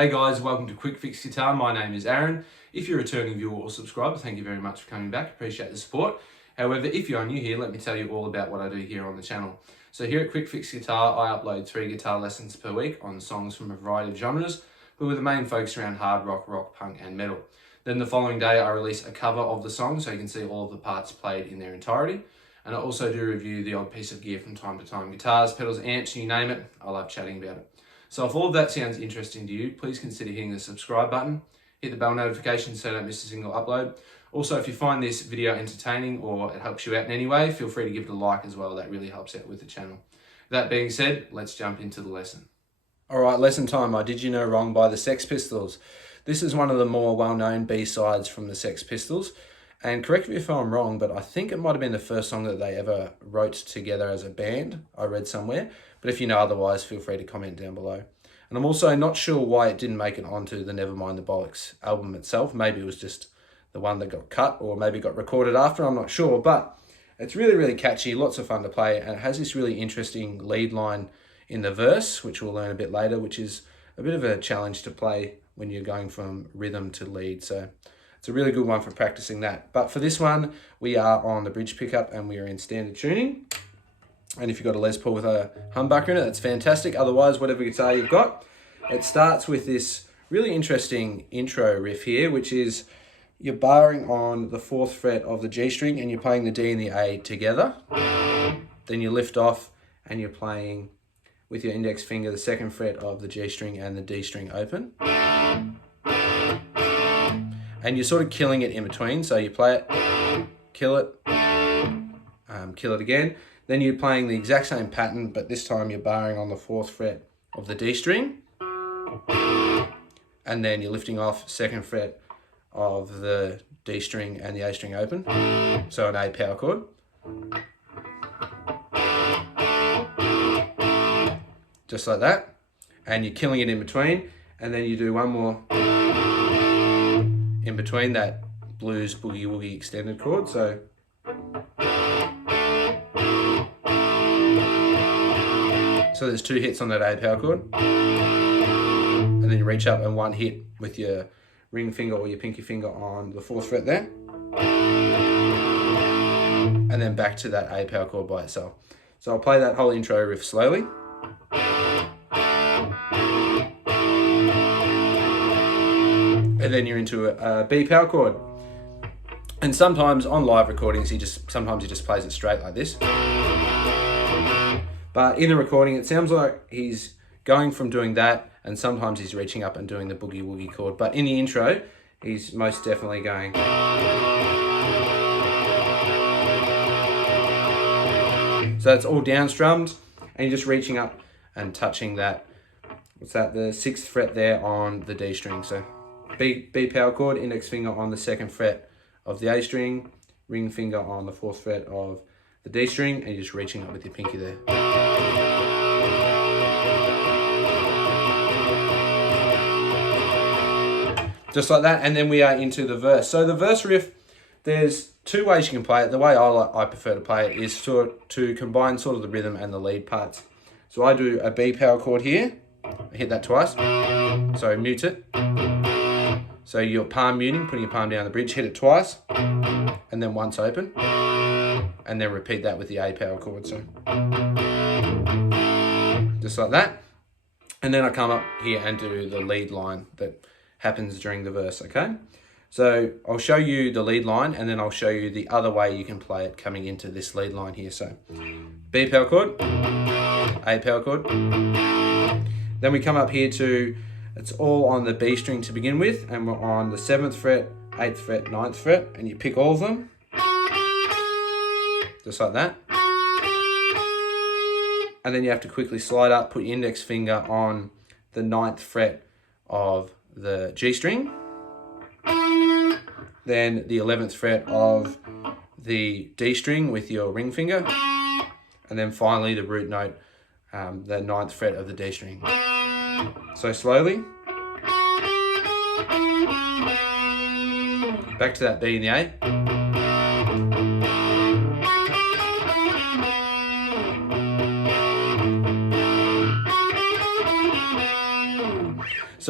Hey guys, welcome to Quickfix Guitar. My name is Aaron. If you're a returning viewer or subscriber, thank you very much for coming back. Appreciate the support. However, if you are new here, let me tell you all about what I do here on the channel. So here at Quickfix Guitar, I upload 3 guitar lessons per week on songs from a variety of genres, but with the main focus around hard rock, rock, punk and metal. Then the following day, I release a cover of the song so you can see all of the parts played in their entirety. And I also do review the odd piece of gear from time to time. Guitars, pedals, amps, you name it. I love chatting about it. So if all of that sounds interesting to you, please consider hitting the subscribe button, hit the bell notification so you don't miss a single upload. Also, if you find this video entertaining or it helps you out in any way, feel free to give it a like as well. That really helps out with the channel. That being said, let's jump into the lesson. All right, lesson time. I Did You Know Wrong by the Sex Pistols. This is one of the more well-known B-sides from the Sex Pistols. And correct me if I'm wrong, but I think it might have been the first song that they ever wrote together as a band. I read somewhere. But if you know otherwise, feel free to comment down below. And I'm also not sure why it didn't make it onto the Nevermind the Bollocks album itself. Maybe it was just the one that got cut, or maybe got recorded after, I'm not sure. But it's really, really catchy, lots of fun to play, and it has this really interesting lead line in the verse, which we'll learn a bit later, which is a bit of a challenge to play when you're going from rhythm to lead. So it's a really good one for practicing that. But for this one, we are on the bridge pickup and we are in standard tuning. And if you've got a Les Paul with a humbucker in it, that's fantastic. Otherwise, whatever guitar you've got. It starts with this really interesting intro riff here, which is you're barring on the 4th fret of the G string and you're playing the D and the A together. Then you lift off and you're playing with your index finger the 2nd fret of the G string and the D string open. And you're sort of killing it in between. So you play it, kill it again. Then you're playing the exact same pattern, but this time you're barring on the 4th fret of the D string. And then you're lifting off 2nd fret of the D string and the A string open. So an A power chord. Just like that. And you're killing it in between. And then you do one more in between that blues boogie woogie extended chord. So there's 2 hits on that A power chord. And then you reach up and 1 hit with your ring finger or your pinky finger on the 4th fret there. And then back to that A power chord by itself. So I'll play that whole intro riff slowly. And then you're into a B power chord. And sometimes on live recordings, sometimes he just plays it straight like this. But in the recording, it sounds like he's going from doing that, and sometimes he's reaching up and doing the boogie woogie chord. But in the intro, he's most definitely going. So it's all down strummed, and you're just reaching up and touching that. What's that? The 6th fret there on the D string. So B power chord, index finger on the 2nd fret of the A string, ring finger on the 4th fret of the D string, and you're just reaching up with your pinky there. Just like that, and then we are into the verse. So the verse riff, there's 2 ways you can play it. The way I prefer to play it is to combine sort of the rhythm and the lead parts. So I do a B power chord here, I hit that twice, so mute it. So you're palm muting, putting your palm down the bridge, hit it twice, and then once open, and then repeat that with the A power chord. So just like that. And then I come up here and do the lead line that happens during the verse, okay? So I'll show you the lead line and then I'll show you the other way you can play it coming into this lead line here. So B power chord, A power chord. Then we come up here to, it's all on the B string to begin with, and we're on the 7th fret, 8th fret, 9th fret, and you pick all of them, just like that. And then you have to quickly slide up, put your index finger on the 9th fret of the G string, then the 11th fret of the D string with your ring finger, and then finally the root note, the 9th fret of the D string. So slowly, back to that B and the A.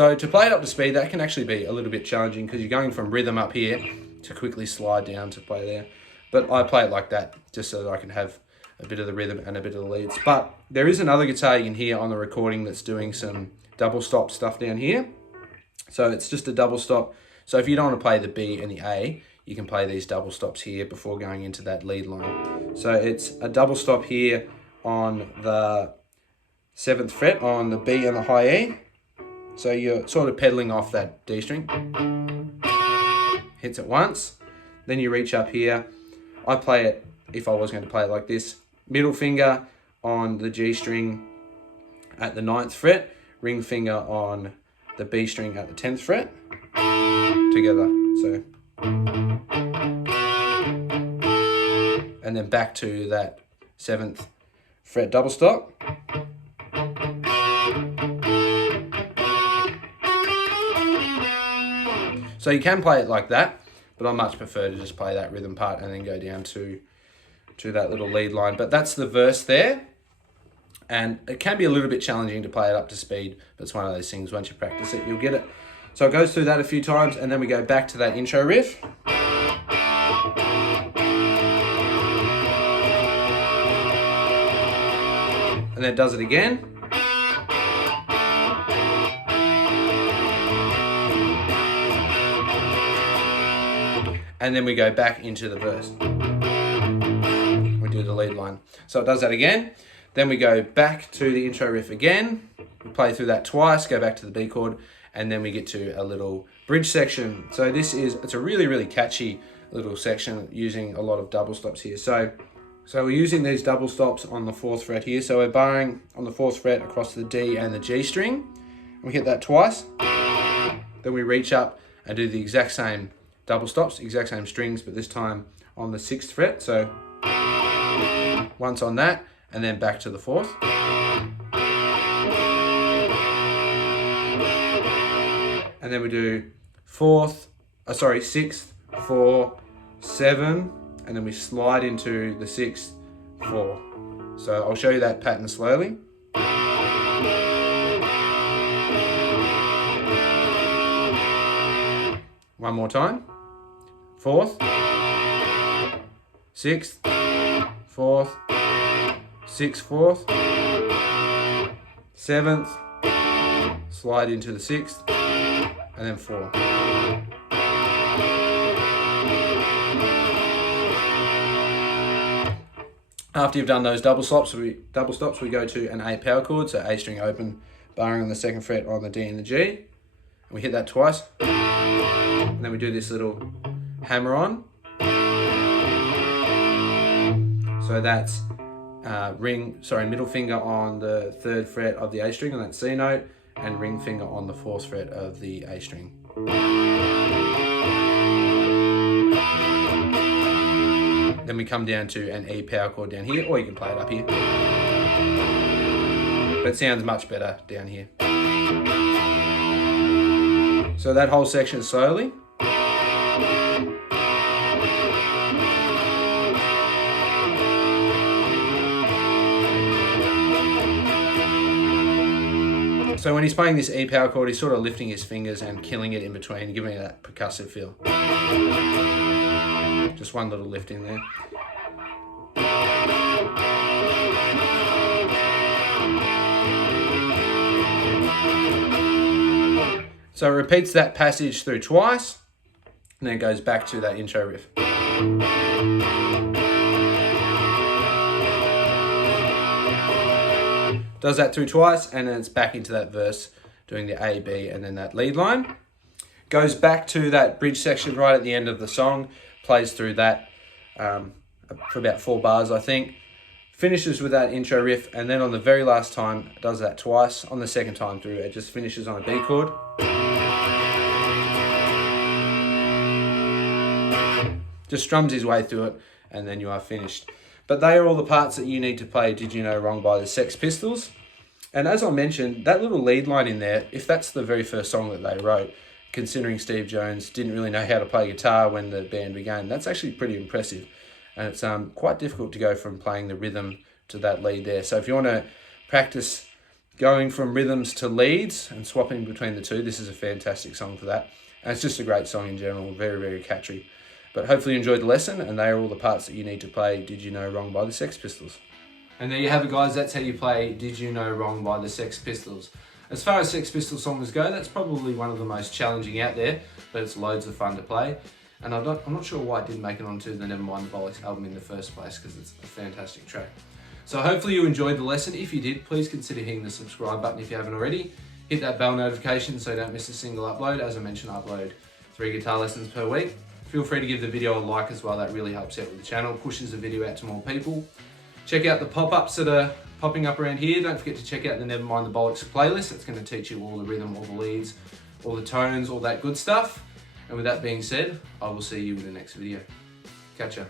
So to play it up to speed, that can actually be a little bit challenging because you're going from rhythm up here to quickly slide down to play there. But I play it like that just so that I can have a bit of the rhythm and a bit of the leads. But there is another guitar you can hear on the recording that's doing some double stop stuff down here. So it's just a double stop. So if you don't want to play the B and the A, you can play these double stops here before going into that lead line. So it's a double stop here on the 7th fret on the B and the high E. So you're sort of pedaling off that D string. Hits it once. Then you reach up here. I play it, if I was going to play it like this, middle finger on the G string at the 9th fret, ring finger on the B string at the 10th fret, together. So, and then back to that 7th fret double stop. So you can play it like that, but I much prefer to just play that rhythm part and then go down to that little lead line. But that's the verse there. And it can be a little bit challenging to play it up to speed, but it's one of those things, once you practice it, you'll get it. So it goes through that a few times, and then we go back to that intro riff. And then it does it again. And then we go back into the verse. We do the lead line. So it does that again. Then we go back to the intro riff again. We play through that twice, go back to the B chord, and then we get to a little bridge section. So it's a really, really catchy little section using a lot of double stops here. So we're using these double stops on the 4th fret here. So we're barring on the 4th fret across the D and the G string. We hit that twice. Then we reach up and do the exact same double stops, exact same strings, but this time on the 6th fret. So once on that, and then back to the 4th. And then we do 6th, 4, 7, and then we slide into the 6th, 4. So I'll show you that pattern slowly. One more time. 4th, 6th, 4th, 6th, 4th, 7th, slide into the 6th, and then 4. After you've done those double stops, we go to an A power chord, so A string open, barring on the 2nd fret on the D and the G, and we hit that twice, and then we do this little hammer on. So that's middle finger on the 3rd fret of the A string on that C note, and ring finger on the 4th fret of the A string. Then we come down to an E power chord down here, or you can play it up here. But it sounds much better down here. So that whole section slowly. So when he's playing this E power chord, he's sort of lifting his fingers and killing it in between, giving it that percussive feel. Just one little lift in there. So it repeats that passage through twice, and then it goes back to that intro riff. Does that through twice, and then it's back into that verse, doing the A, B, and then that lead line. Goes back to that bridge section right at the end of the song, plays through that for about 4 bars, I think. Finishes with that intro riff, and then on the very last time, it does that twice. On the second time through, it just finishes on a B chord. Just strums his way through it, and then you are finished. But they are all the parts that you need to play Did You Know Wrong by the Sex Pistols. And as I mentioned, that little lead line in there, if that's the very first song that they wrote, considering Steve Jones didn't really know how to play guitar when the band began, that's actually pretty impressive. And it's quite difficult to go from playing the rhythm to that lead there. So if you want to practice going from rhythms to leads and swapping between the two. This is a fantastic song for that. And it's just a great song in general, very, very catchy. But hopefully you enjoyed the lesson, and they are all the parts that you need to play Did You Know Wrong by the Sex Pistols. And there you have it, guys. That's how you play Did You Know Wrong by the Sex Pistols. As far as Sex Pistols songs go, that's probably one of the most challenging out there, but it's loads of fun to play. And I'm not sure why it didn't make it onto the Nevermind the Bollocks album in the first place, because it's a fantastic track. So hopefully you enjoyed the lesson. If you did, please consider hitting the subscribe button if you haven't already. Hit that bell notification so you don't miss a single upload. As I mentioned, I upload 3 guitar lessons per week. Feel free to give the video a like as well. That really helps out with the channel, pushes the video out to more people. Check out the pop-ups that are popping up around here. Don't forget to check out the Nevermind the Bollocks playlist. It's going to teach you all the rhythm, all the leads, all the tones, all that good stuff. And with that being said, I will see you in the next video. Catch ya.